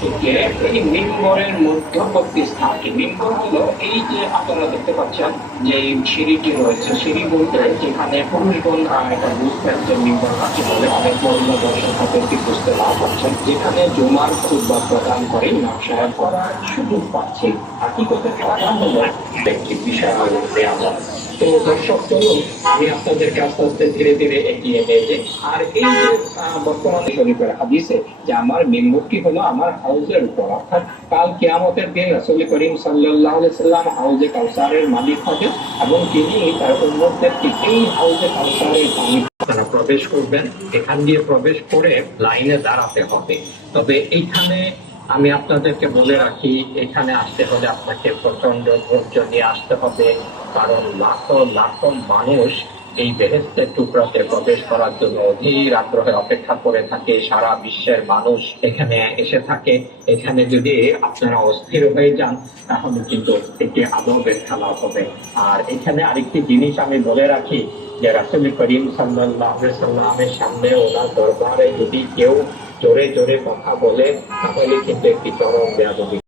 এই মিম্বরের মধ্যবর্তী স্থান, মিম্বর হলো এই যে আপনারা দেখতে পাচ্ছেন যে এই সিঁড়িটি রয়েছে, সিঁড়ি বলতে যেখানে পুরুষগণ এটা বুঝতেন যে মিম্বর কাকে বলে, অনেক মহিলা দর্শক হয়তো বুঝতে না পারছেন, যেখানে জুমার খুতবা প্রদান করে ইমাম সাহেব করার সুযোগ পাচ্ছে। হাকিকতের কথা হলো একটি বিষয় আমরা। তো দর্শক চলুন আমি আপনাদেরকে আস্তে আস্তে ধীরে ধীরে এগিয়ে নিয়ে যাই। আর এই যে বর্তমানে শরীফের হাদিসে যে আমার মিম্বরটি হলো আমার হাউজের উপর, অর্থাৎ কাল কিয়ামতের দিন রাসূল করিম সাল্লাল্লাহু আলাইহি সাল্লাম হাউজে কাউসারের মালিক হবে এবং তিনি তার উম্মতদেরকে এই হাউজে কাউসারের পানি তারা প্রবেশ করবেন। এখান দিয়ে প্রবেশ করে লাইনে দাঁড়াতে হবে। তবে এইখানে আমি আপনাদেরকে বলে রাখি, এখানে আসতে হলে আপনাকে প্রচন্ড ধৈর্য নিয়ে আসতে হবে, কারণ লাখো লাখো মানুষ এই বেহেশতের টুকরাতে প্রবেশ করার জন্য অধীর আগ্রহে অপেক্ষা করে থাকে। সারা বিশ্বের মানুষ এখানে এসে থাকে। এখানে যদি আপনারা অস্থির হয়ে যান তাহলে কিন্তু একটি আদবের খেলা হবে। আর এখানে আরেকটি জিনিস আমি বলে রাখি যে রাসূল করিম সাল্লাল্লাহু আলাইহি সাল্লামের সামনে ওনার দরবারে যদি কেউ জোরে জোরে কথা বলে তাহলে কিন্তু একটি চরম বেয়াদবি।